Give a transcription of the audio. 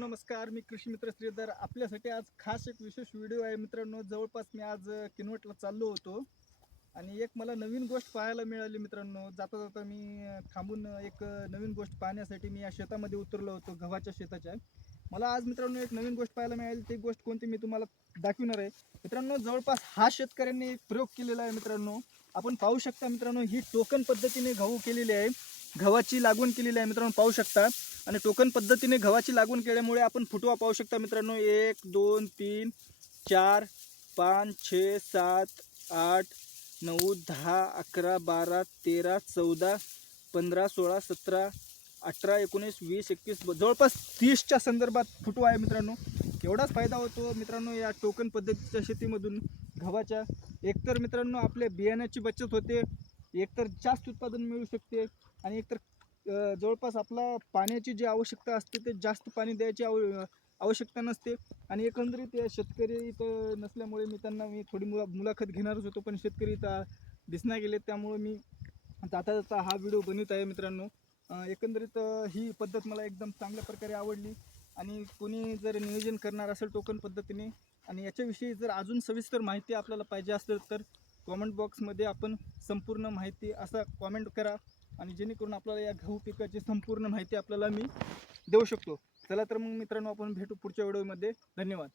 नमस्कार मी कृषी मित्र श्रीधर. आपल्यासाठी आज खास एक विशेष व्हिडिओ आहे मित्रांनो. जवळपास मी आज किनवटला चाललो होतो. आणि एक मला नवीन गोष्ट पाहायला मिळाली मित्रांनो. जाता जाता मी थांबून एक नवीन गोष्ट पाहण्यासाठी मी या शेतामध्ये उतरलो होतो गव्हाच्या शेताच्या. मला आज मित्रांनो एक नवीन गोष्ट पाहायला मिळाली. ती गोष्ट कोणती मी तुम्हाला दाखवणार आहे. मित्रांनो जवळपास हा शेतकऱ्यांनी एक प्रयोग केलेला आहे मित्रांनो. आपण पाहू शकता मित्रांनो ही टोकन पद्धतीने गहू केलेली आहे. गव्हाची लागवण केलेली आहे मित्रांनो पाहू शकता. आणि टोकन पद्धतीने गव्हाची लागवण केल्यामुळे आपण फुटवा पाहू शकता मित्रांनो. एक दोन तीन चार पाच छे सात आठ नऊ दहा अकरा बारा तेरा चौदा पंधरा सोळा सतरा अठरा एकोणीस वीस एकवीस जवळपास तीसच्या संदर्भात फुटवा आहे मित्रांनो. एवढाच फायदा होतो मित्रांनो या टोकन पद्धतीच्या शेतीमधून गव्हाच्या. एकतर मित्रांनो आपल्या बियाण्याची बचत होते. एकतर जास्त उत्पादन मिळू शकते आणि एकतर जवळपास आपला पाण्याची जी आवश्यकता असते ते जास्त पाणी द्यायची आव आवश्यकता नसते. आणि एकंदरीत या शेतकरी इथं नसल्यामुळे मी त्यांना मी थोडी मुला मुलाखत घेणारच होतो पण शेतकरी इथं दिसण्या गेले त्यामुळे मी जाता जाता हा व्हिडिओ बनवित आहे मित्रांनो. एकंदरीत ही पद्धत मला एकदम चांगल्या प्रकारे आवडली. आणि कोणी जर नियोजन करणार असेल टोकन पद्धतीने आणि याच्याविषयी जर अजून सविस्तर माहिती आपल्याला पाहिजे असेल तर कॉमेंट बॉक्समध्ये आपण संपूर्ण माहिती असा कॉमेंट करा आणि जेणेकरून आपल्याला या गहू पिकाची संपूर्ण माहिती आपल्याला मी देऊ शकतो. चला तर मग मित्रांनो आपण भेटू पुढच्या व्हिडिओमध्ये. धन्यवाद.